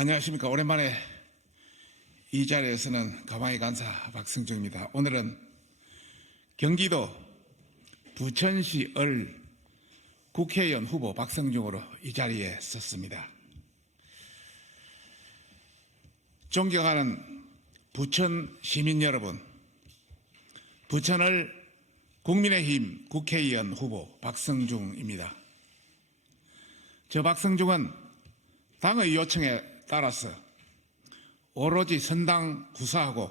안녕하십니까. 오랜만에 이 자리에서는 가마의 간사 박승중입니다. 오늘은 경기도 부천시 을 국회의원 후보 박성중으로 이 자리에 섰습니다. 존경하는 부천 시민 여러분, 부천을 국민의힘 국회의원 후보 박성중입니다. 저 박성중은 당의 요청에 따라서 오로지 선당 구사하고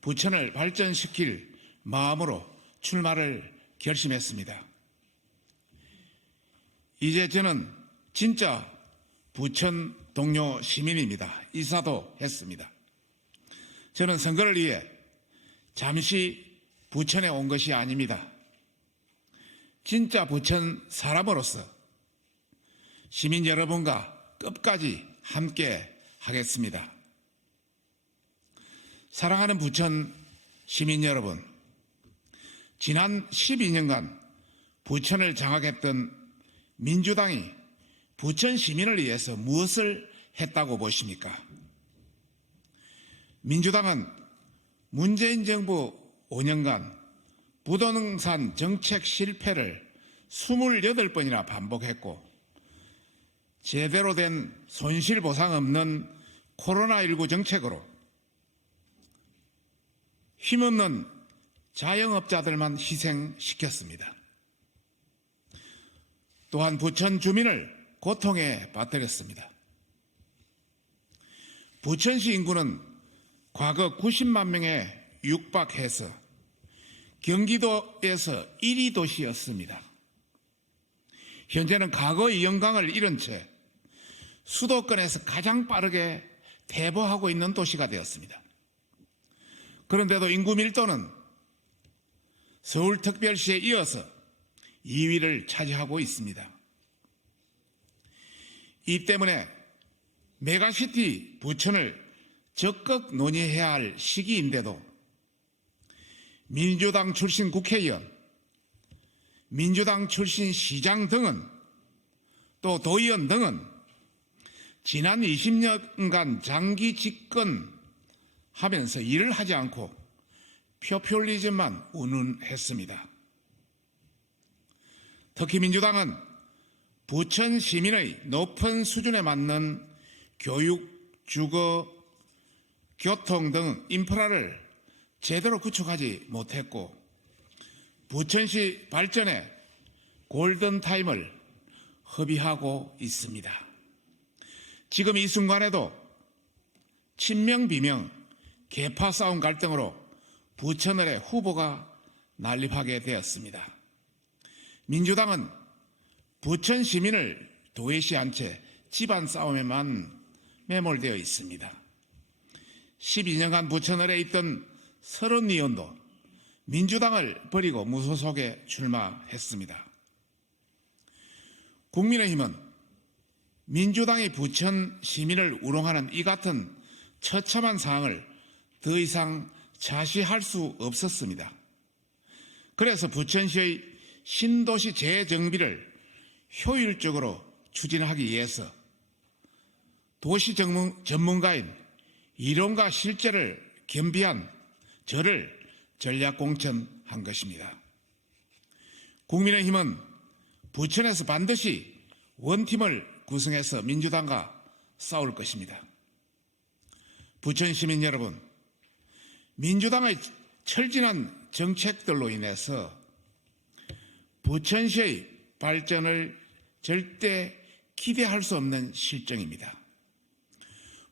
부천을 발전시킬 마음으로 출마를 결심했습니다. 이제 저는 진짜 부천 동료 시민입니다. 이사도 했습니다. 저는 선거를 위해 잠시 부천에 온 것이 아닙니다. 진짜 부천 사람으로서 시민 여러분과 끝까지 함께 하겠습니다. 사랑하는 부천 시민 여러분, 지난 12년간 부천을 장악했던 민주당이 부천 시민을 위해서 무엇을 했다고 보십니까? 민주당은 문재인 정부 5년간 부동산 정책 실패를 28번이나 반복했고 제대로 된 손실보상 없는 코로나19 정책으로 힘없는 자영업자들만 희생시켰습니다. 또한 부천 주민을 고통에 빠뜨렸습니다. 부천시 인구는 과거 90만 명에 육박해서 경기도에서 1위 도시였습니다. 현재는 과거의 영광을 잃은 채 수도권에서 가장 빠르게 대보하고 있는 도시가 되었습니다. 그런데도 인구 밀도는 서울특별시에 이어서 2위를 차지하고 있습니다. 이 때문에 메가시티 부천을 적극 논의해야 할 시기인데도 민주당 출신 국회의원, 민주당 출신 시장 등은 또 도의원 등은 지난 20년간 장기 집권하면서 일을 하지 않고 포퓰리즘만 운운했습니다. 특히 민주당은 부천 시민의 높은 수준에 맞는 교육, 주거, 교통 등 인프라를 제대로 구축하지 못했고 부천시 발전에 골든타임을 허비하고 있습니다. 지금 이 순간에도 친명 비명, 계파 싸움 갈등으로 부천을의 후보가 난립하게 되었습니다. 민주당은 부천 시민을 도외시한 채 집안 싸움에만 매몰되어 있습니다. 12년간 부천을에 있던 서른 의원도 민주당을 버리고 무소속에 출마했습니다. 국민의힘은 민주당이 부천 시민을 우롱하는 이 같은 처참한 상황을 더 이상 자시할 수 없었습니다. 그래서 부천시의 신도시 재정비를 효율적으로 추진하기 위해서 도시 전문가인 이론과 실제를 겸비한 저를 전략 공천한 것입니다. 국민의힘은 부천에서 반드시 원팀을 구성해서 민주당과 싸울 것입니다. 부천 시민 여러분, 민주당의 철진한 정책들로 인해서 부천시의 발전을 절대 기대할 수 없는 실정입니다.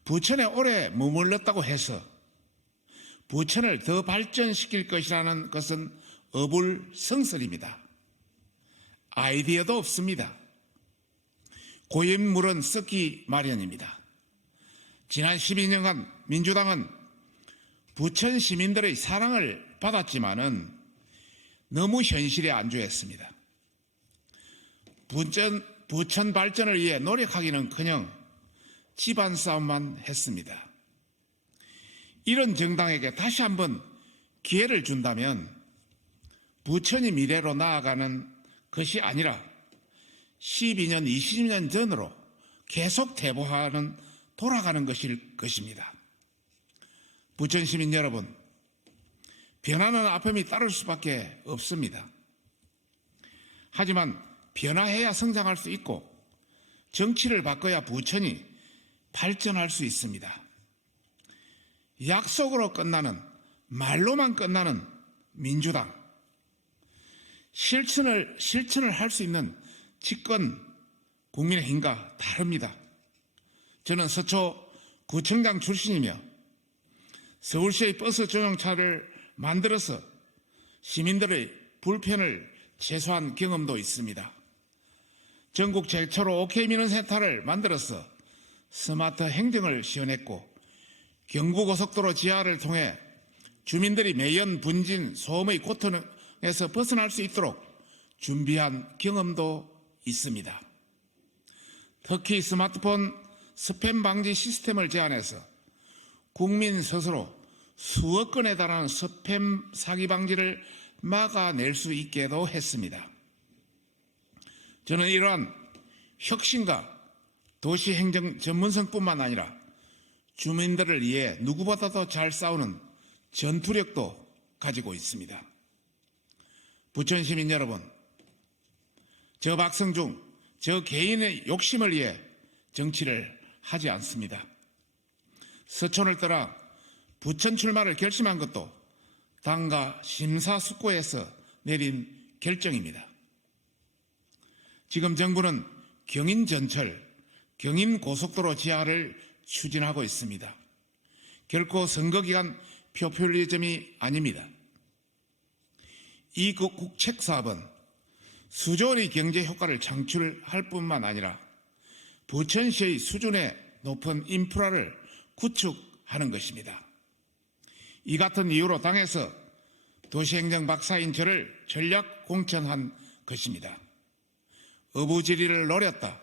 부천에 오래 머물렀다고 해서 부천을 더 발전시킬 것이라는 것은 어불성설입니다. 아이디어도 없습니다. 고인물은 썩기 마련입니다. 지난 12년간 민주당은 부천 시민들의 사랑을 받았지만은 너무 현실에 안주했습니다. 부천 발전을 위해 노력하기는커녕 집안 싸움만 했습니다. 이런 정당에게 다시 한번 기회를 준다면 부천이 미래로 나아가는 것이 아니라 12년, 20년 전으로 계속 대보하는 돌아가는 것일 것입니다. 부천 시민 여러분, 변화는 아픔이 따를 수밖에 없습니다. 하지만 변화해야 성장할 수 있고 정치를 바꿔야 부천이 발전할 수 있습니다. 약속으로 끝나는, 말로만 끝나는 민주당, 실천을 할 수 있는 집권 국민의힘과 다릅니다. 저는 서초 구청장 출신이며 서울시의 버스 전용차를 만들어서 시민들의 불편을 최소한 경험도 있습니다. 전국 최초로 OK민원센터를 만들어서 스마트 행정을 시연했고 경부고속도로 지하를 통해 주민들이 매연, 분진, 소음의 고통에서 벗어날 수 있도록 준비한 경험도 있습니다. 특히 스마트폰 스팸 방지 시스템을 제안해서 국민 스스로 수억 건에 달하는 스팸 사기 방지를 막아낼 수 있게도 했습니다. 저는 이러한 혁신과 도시행정 전문성뿐만 아니라 주민들을 위해 누구보다도 잘 싸우는 전투력도 가지고 있습니다. 부천 시민 여러분, 저 박성중, 저 개인의 욕심을 위해 정치를 하지 않습니다. 서촌을 떠나 부천 출마를 결심한 것도 당과 심사숙고해서 내린 결정입니다. 지금 정부는 경인 전철, 경인 고속도로 지하를 추진하고 있습니다. 결코 선거기간 포퓰리즘이 아닙니다. 이 국책 사업은 수조 원의 경제 효과를 창출할 뿐만 아니라 부천시의 수준의 높은 인프라를 구축하는 것입니다. 이 같은 이유로 당에서 도시행정 박사인 저를 전략 공천한 것입니다. 어부지리를 노렸다,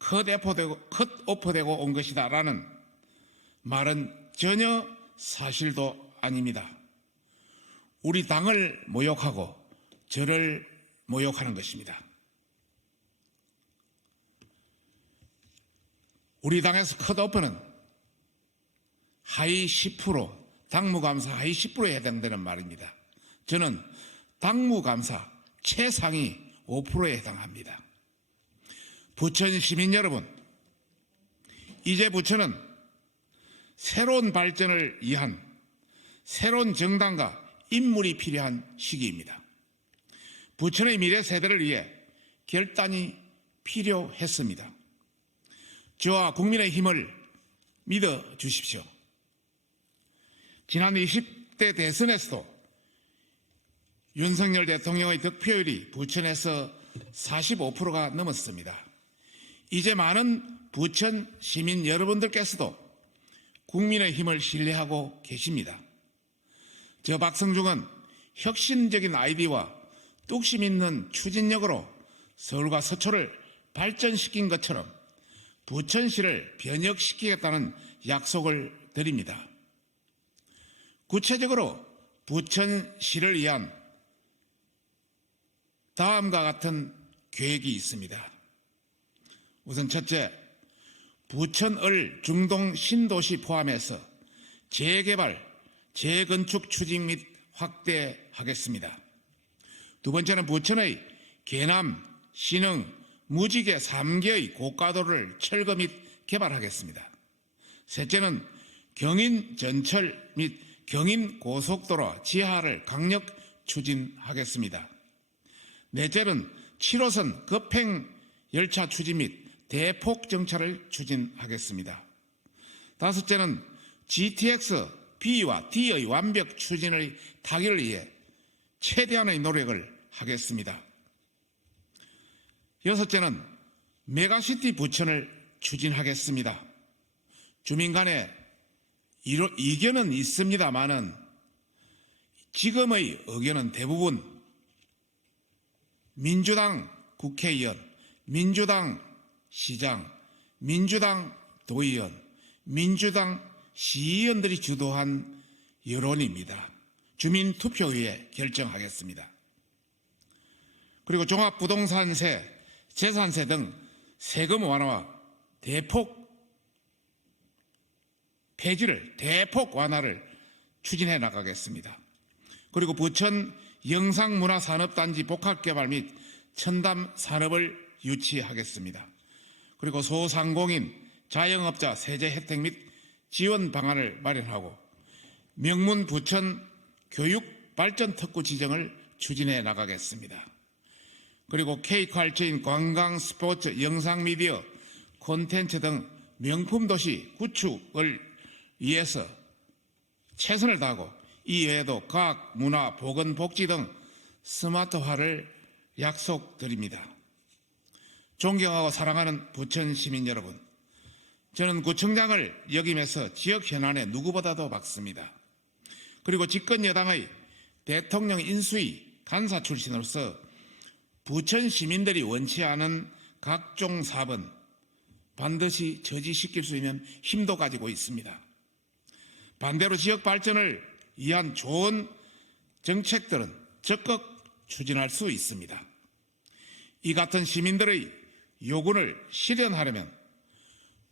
컷오프되고 온 것이다 라는 말은 전혀 사실도 아닙니다. 우리 당을 모욕하고 저를 모욕하는 것입니다. 우리 당에서 컷오프는 하위 10%, 당무감사 하위 10%에 해당되는 말입니다. 저는 당무감사 최상위 5%에 해당합니다. 부천 시민 여러분, 이제 부천은 새로운 발전을 위한 새로운 정당과 인물이 필요한 시기입니다. 부천의 미래 세대를 위해 결단이 필요했습니다. 저와 국민의힘을 믿어 주십시오. 지난 20대 대선에서도 윤석열 대통령의 득표율이 부천에서 45%가 넘었습니다. 이제 많은 부천 시민 여러분들께서도 국민의힘을 신뢰하고 계십니다. 저 박성중은 혁신적인 아이디어와 뚝심 있는 추진력으로 서울과 서초를 발전시킨 것처럼 부천시를 변혁시키겠다는 약속을 드립니다. 구체적으로 부천시를 위한 다음과 같은 계획이 있습니다. 우선 첫째, 부천을 중동 신도시 포함해서 재개발, 재건축 추진 및 확대하겠습니다. 두 번째는 부천의 계남, 신흥, 무지개 3개의 고가도로를 철거 및 개발하겠습니다. 셋째는 경인 전철 및 경인 고속도로 지하를 강력 추진하겠습니다. 넷째는 7호선 급행 열차 추진 및 대폭 정차를 추진하겠습니다. 다섯째는 GTX B와 D의 완벽 추진의 타결을 위해 최대한의 노력을 하겠습니다. 여섯째는 메가시티 부천을 추진하겠습니다. 주민 간에 이견은 있습니다마는 지금의 의견은 대부분 민주당 국회의원, 민주당 시장, 민주당 도의원, 민주당 시의원들이 주도한 여론입니다. 주민투표위에 결정하겠습니다. 그리고 종합부동산세, 재산세 등 세금 완화와 대폭 폐지를 대폭 완화를 추진해 나가겠습니다. 그리고 부천 영상문화산업단지 복합개발 및 첨단 산업을 유치하겠습니다. 그리고 소상공인, 자영업자 세제 혜택 및 지원 방안을 마련하고 명문 부천 교육 발전 특구 지정을 추진해 나가겠습니다. 그리고 K컬처인 관광, 스포츠, 영상미디어, 콘텐츠 등 명품 도시 구축을 위해서 최선을 다하고 이 외에도 과학, 문화, 보건, 복지 등 스마트화를 약속드립니다. 존경하고 사랑하는 부천 시민 여러분, 저는 구청장을 역임해서 지역 현안에 누구보다도 밝습니다. 그리고 집권 여당의 대통령 인수위 간사 출신으로서 부천 시민들이 원치 않은 각종 사업은 반드시 저지시킬 수 있는 힘도 가지고 있습니다. 반대로 지역 발전을 위한 좋은 정책들은 적극 추진할 수 있습니다. 이 같은 시민들의 요구를 실현하려면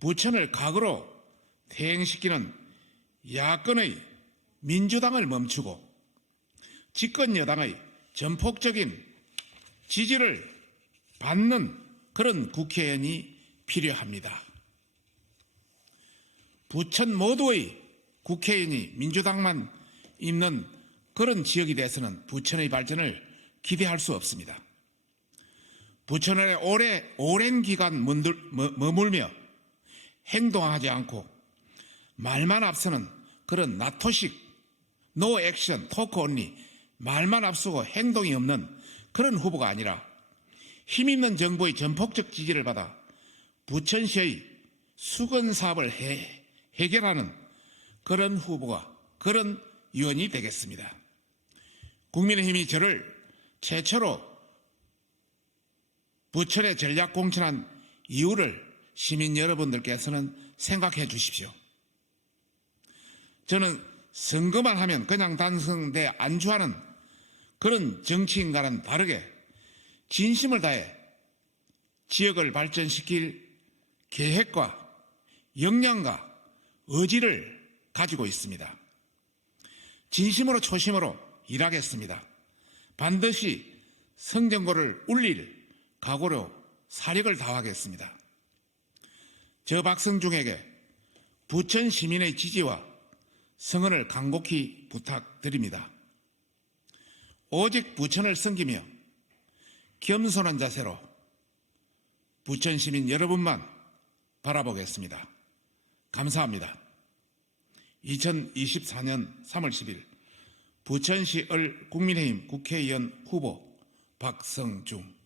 부천을 각으로 퇴행시키는 야권의 민주당을 멈추고 집권 여당의 전폭적인 지지를 받는 그런 국회의원이 필요합니다. 부천 모두의 국회의원이 민주당만 있는 그런 지역이 돼서는 부천의 발전을 기대할 수 없습니다. 부천에 오랜 기간 머물며 행동하지 않고 말만 앞서는 그런 나토식 노 액션 토크 온리 말만 앞서고 행동이 없는 그런 후보가 아니라 힘있는 정부의 전폭적 지지를 받아 부천시의 수건 사업을 해결하는 그런 후보가 그런 의원이 되겠습니다. 국민의힘이 저를 최초로 부천에 전략 공천한 이유를 시민 여러분들께서는 생각해 주십시오. 저는 선거만 하면 그냥 당선돼 안주하는 그런 정치인과는 다르게 진심을 다해 지역을 발전시킬 계획과 역량과 의지를 가지고 있습니다. 진심으로 초심으로 일하겠습니다. 반드시 성정고를 울릴 각오로 사력을 다하겠습니다. 저 박성중에게 부천 시민의 지지와 성원을 간곡히 부탁드립니다. 오직 부천을 섬기며 겸손한 자세로 부천 시민 여러분만 바라보겠습니다. 감사합니다. 2024년 3월 10일 부천시을 국민의힘 국회의원 후보 박성중